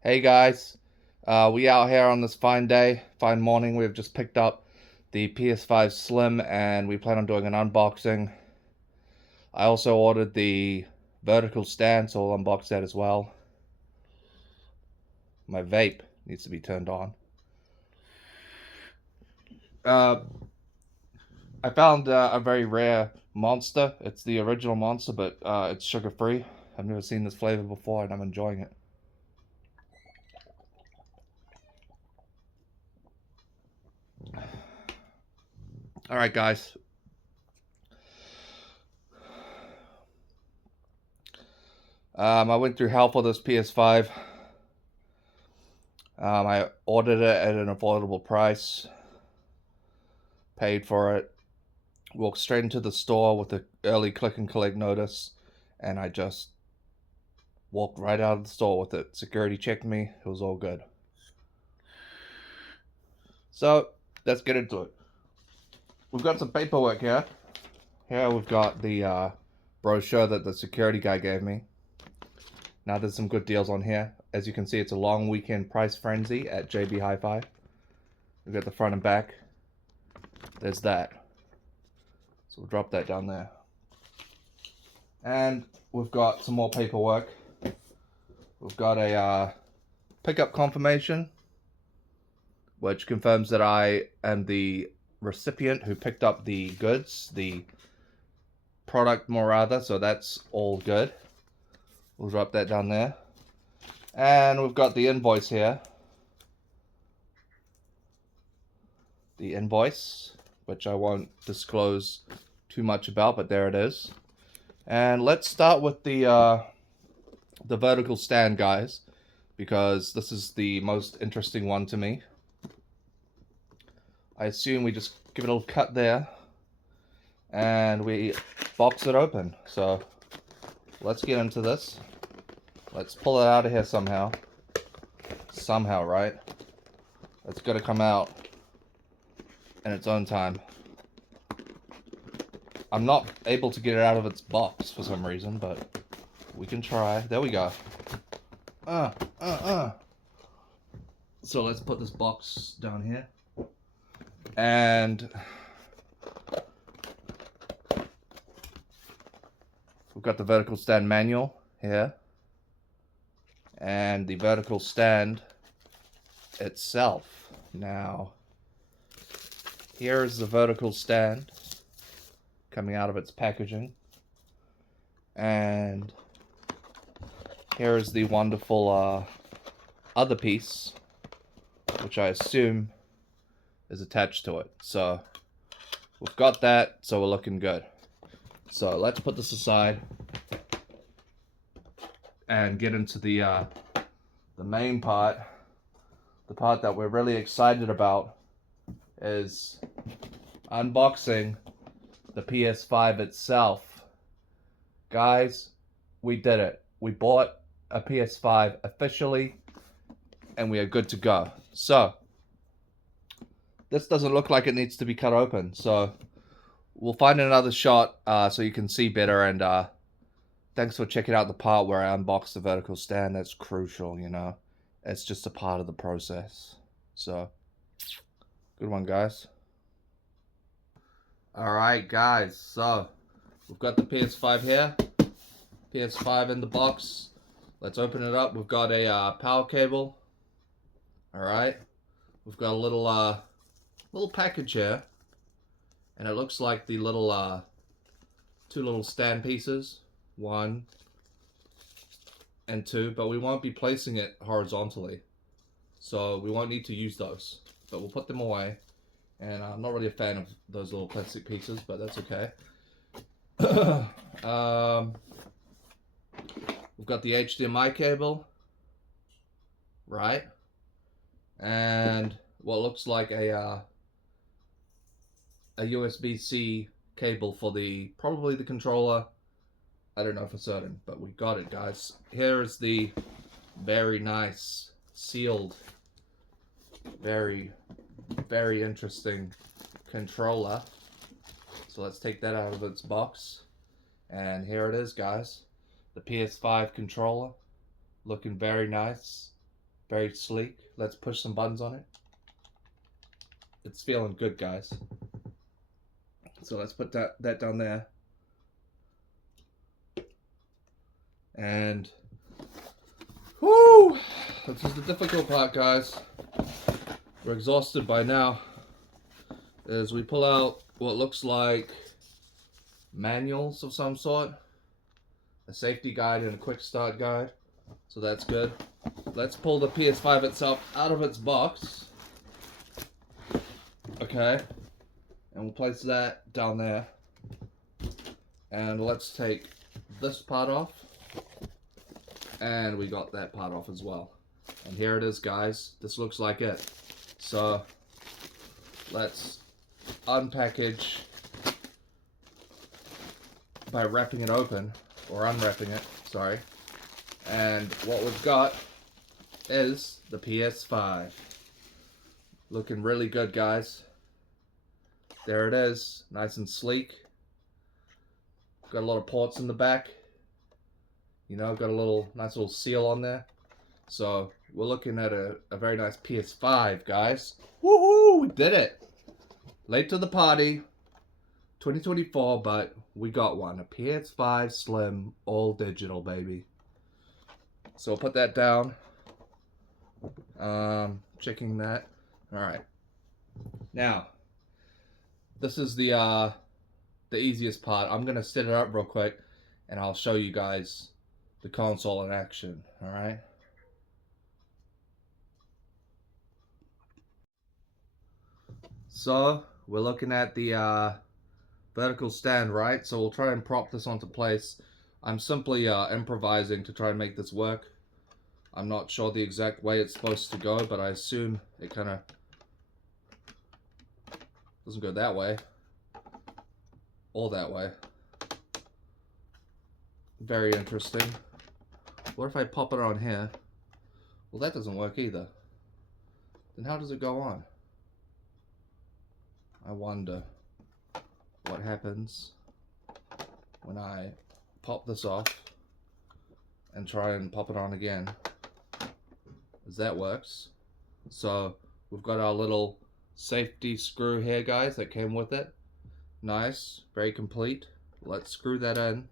Hey guys, we out here on this fine day, fine morning. We've just picked up the PS5 Slim and we plan on doing an unboxing. I also ordered the vertical stand, so I'll unbox that as well. My vape needs to be turned on. Uh, I found a very rare monster. It's the original monster, but it's sugar free. I've never seen this flavor before and I'm enjoying it. Alright guys, I went through hell for this PS5. I ordered it at an affordable price, paid for it, walked straight into the store with the early click and collect notice, and I just walked right out of the store with it. Security checked me, it was all good. So, let's get into it. We've got some paperwork here. Here we've got the brochure that the security guy gave me. Now there's some good deals on here. As you can see, it's a long weekend price frenzy at JB Hi-Fi. We've got the front and back. There's that. So we'll drop that down there. And we've got some more paperwork. We've got a pickup confirmation, which confirms that I am the recipient who picked up the goods, the product more rather, so that's all good. We'll drop that down there. And we've got the invoice here. The invoice, which I won't disclose too much about, but there it is. And let's start with the vertical stand, guys, because this is the most interesting one to me. I assume we just give it a little cut there, and we box it open. So let's get into this. Let's pull it out of here somehow. Somehow, right? It's got to come out in its own time. I'm not able to get it out of its box for some reason, but we can try. There we go. So let's put this box down here. And we've got the vertical stand manual here. And the vertical stand itself. Now, here's the vertical stand coming out of its packaging. And here's the wonderful other piece, which I assume is attached to it. So we've got that, so we're looking good. So let's put this aside and get into the main part. The part that we're really excited about is unboxing the PS5 itself. Guys, we did it. We bought a PS5 officially, and we are good to go. So this doesn't look like it needs to be cut open, so we'll find another shot so you can see better. And thanks for checking out the part where I unboxed the vertical stand. That's crucial, you know. It's just a part of the process. So, good one, guys. Alright, guys. So, we've got the PS5 here. PS5 in the box. Let's open it up. We've got a power cable. Alright. We've got a little package here. And it looks like the little, two little stand pieces. 1 and 2, but we won't be placing it horizontally, so we won't need to use those, but we'll put them away. And I'm not really a fan of those little plastic pieces, but that's okay. We've got the HDMI cable, right, and what looks like a USB-C cable for probably the controller. I don't know for certain, but we got it, guys. Here is the very nice, sealed, very, very interesting controller. So let's take that out of its box. And here it is, guys. The PS5 controller. Looking very nice. Very sleek. Let's push some buttons on it. It's feeling good, guys. So let's put that down there. And whoo! This is the difficult part, guys. We're exhausted by now. As we pull out what looks like manuals of some sort, a safety guide and a quick start guide. So that's good. Let's pull the PS5 itself out of its box. Okay. And we'll place that down there. And let's take this part off. And we got that part off as well. And here it is, guys. This looks like it. So let's unpackage by wrapping it open, or unwrapping it, sorry. And what we've got is the PS5. Looking really good, guys. There it is, nice and sleek. Got a lot of ports in the back. You know, got a nice little seal on there. So we're looking at a very nice PS5, guys. Woohoo! We did it. Late to the party, 2024, but we got one. A PS5 Slim, all digital, baby. So we'll put that down. Checking that. All right. Now, this is the easiest part. I'm gonna set it up real quick, and I'll show you guys the console in action. All right. So we're looking at the vertical stand, right? So we'll try and prop this onto place. I'm simply improvising to try and make this work. I'm not sure the exact way it's supposed to go, but I assume it kind of doesn't go that way or that way. Very interesting. What if I pop it on here? Well, that doesn't work either. Then how does it go on? I wonder what happens when I pop this off and try and pop it on again. As that works. So we've got our little safety screw here, guys, that came with it. Nice, very complete. Let's screw that in.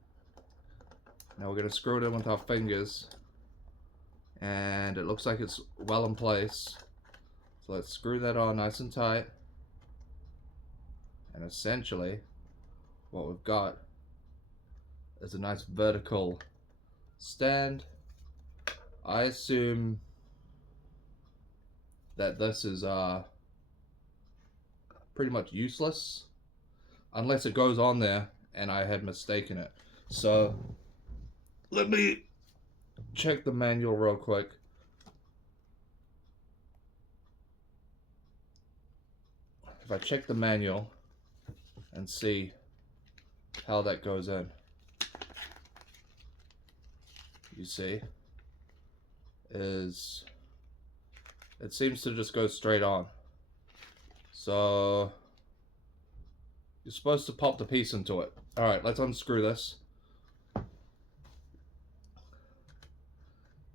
Now we're going to screw it in with our fingers. And it looks like it's well in place. So let's screw that on nice and tight. And essentially, what we've got is a nice vertical stand. I assume that this is pretty much useless unless it goes on there and I had mistaken it. So let me check the manual real quick. If I check the manual and see how that goes in, you see, it seems to just go straight on. So you're supposed to pop the piece into it. Alright, let's unscrew this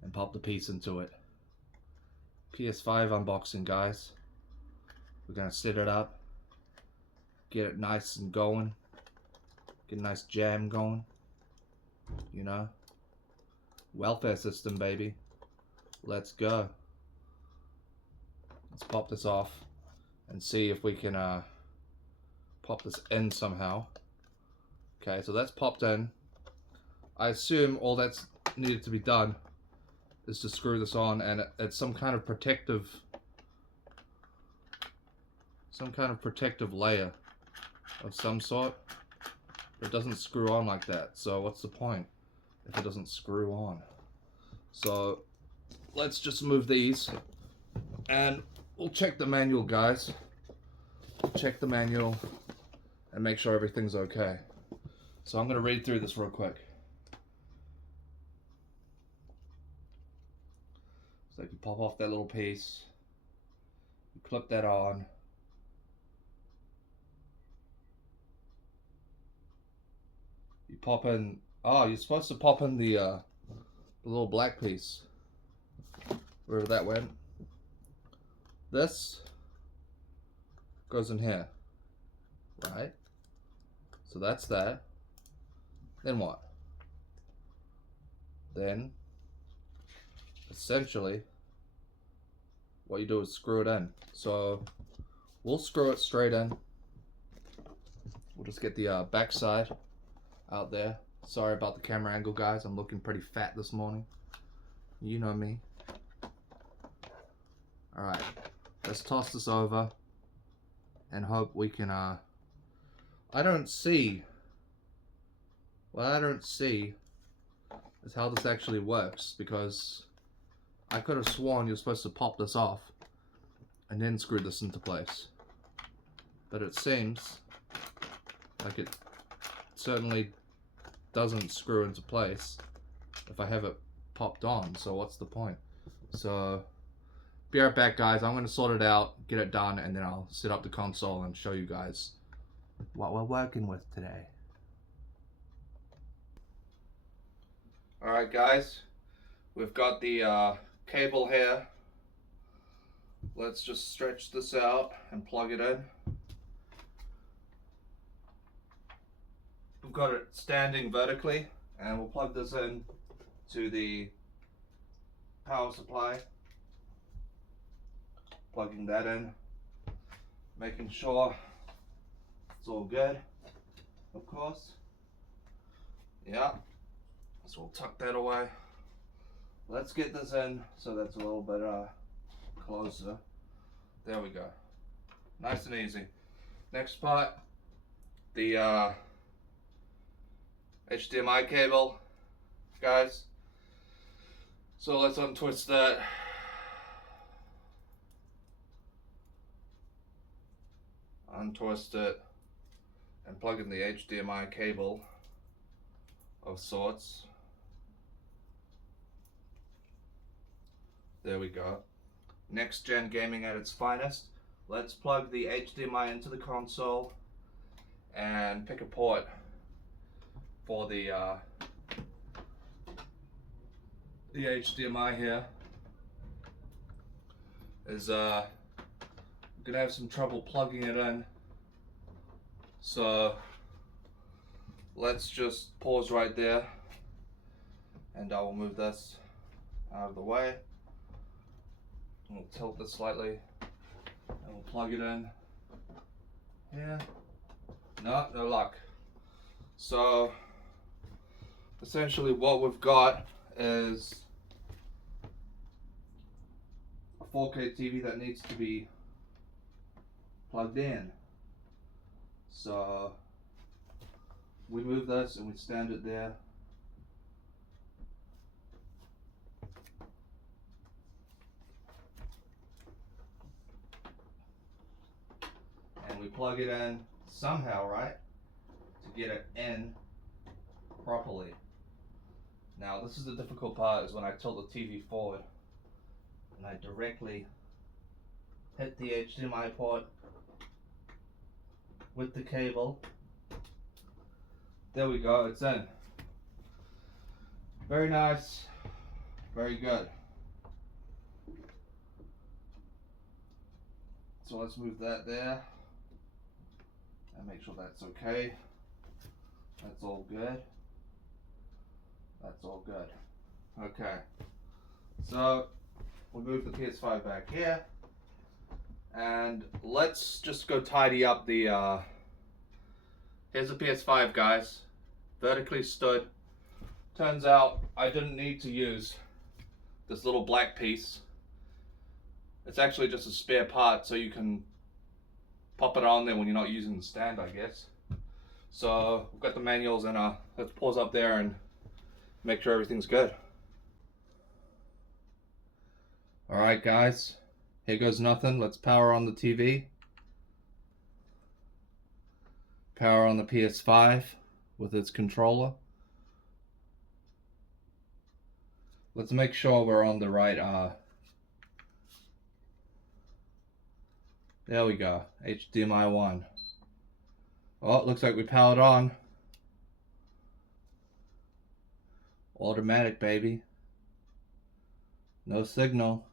and pop the piece into it. PS5 unboxing, guys. We're gonna set it up, get it nice and going, get a nice jam going, you know. Welfare system, baby. Let's go. Let's pop this off and see if we can pop this in somehow. Okay, so that's popped in. I assume all that's needed to be done is to screw this on, and it's some kind of protective layer of some sort. It doesn't screw on like that, so what's the point if it doesn't screw on? So let's just move these and we'll check the manual, guys. Check the manual and make sure everything's okay. So I'm going to read through this real quick. So you pop off that little piece, you clip that on, you pop in, oh, you're supposed to pop in the little black piece wherever that went. This goes in here, right? So that's that. Then what? Then, essentially, what you do is screw it in. So, we'll screw it straight in. We'll just get the back side out there. Sorry about the camera angle, guys. I'm looking pretty fat this morning. You know me. Alright, let's toss this over and hope we can, I don't see is how this actually works, because I could have sworn you're supposed to pop this off and then screw this into place. But it seems like it certainly doesn't screw into place if I have it popped on, so what's the point? So, be right back, guys. I'm going to sort it out, get it done, and then I'll set up the console and show you guys what we're working with today. Alright, guys. We've got the cable here. Let's just stretch this out and plug it in. We've got it standing vertically, and we'll plug this in to the power supply. Plugging that in, making sure it's all good, of course. Yeah, so we'll tuck that away. Let's get this in so that's a little bit closer. There we go. Nice and easy. Next part, the HDMI cable, guys. So let's untwist that. Untwist it and plug in the HDMI cable of sorts. There we go. Next gen gaming at its finest. Let's plug the HDMI into the console and pick a port for the HDMI here. Gonna have some trouble plugging it in, so let's just pause right there, and I will move this out of the way. We'll tilt this slightly and we'll plug it in here. No luck. So essentially what we've got is a 4K TV that needs to be plugged in. So we move this and we stand it there. And we plug it in somehow, right? To get it in properly. Now this is the difficult part, is when I tilt the TV forward and I directly hit the HDMI port with the cable. There we go, it's in. Very nice, very good. So let's move that there and make sure that's okay. That's all good. That's all good. Okay, so we'll move the PS5 back here. And let's just go tidy up the, here's the PS5, guys. Vertically stood. Turns out I didn't need to use this little black piece. It's actually just a spare part, so you can pop it on there when you're not using the stand, I guess. So we've got the manuals, and let's pause up there and make sure everything's good. Alright, guys. Here goes nothing. Let's power on the TV. Power on the PS5 with its controller. Let's make sure we're on the right, there we go, HDMI 1. Oh, it looks like we powered on. Automatic, baby. No signal.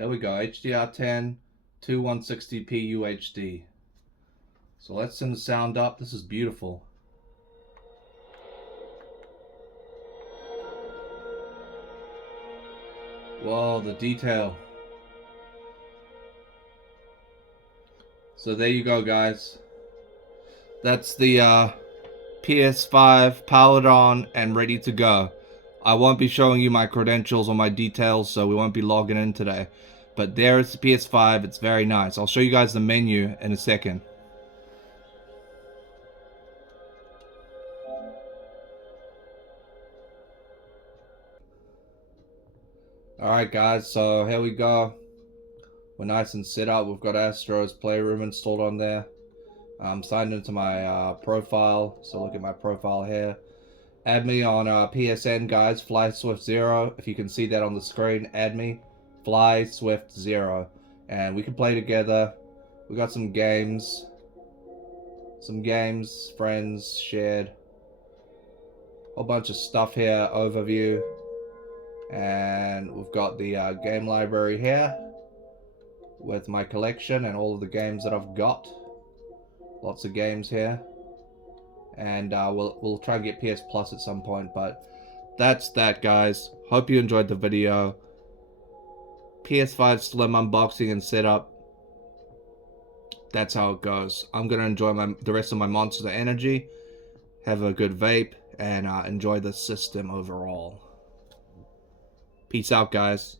There we go, HDR10 to 160p UHD. So let's send the sound up. This is beautiful. Whoa, the detail. So there you go, guys. That's the PS5 powered on and ready to go. I won't be showing you my credentials or my details, so we won't be logging in today. But there is the PS5. It's very nice. I'll show you guys the menu in a second. Alright guys, so here we go. We're nice and set up. We've got Astro's Playroom installed on there. I'm signed into my profile, so look at my profile here. Add me on PSN, guys, FlySwift0. If you can see that on the screen, add me, FlySwift0. And we can play together. We got some games. Friends, shared. Whole bunch of stuff here, overview. And we've got the game library here with my collection and all of the games that I've got. Lots of games here. And we'll try and get PS Plus at some point, but that's that, guys. Hope you enjoyed the video. PS5 Slim unboxing and setup. That's how it goes. I'm gonna enjoy the rest of my Monster Energy, have a good vape, and enjoy the system overall. Peace out, guys.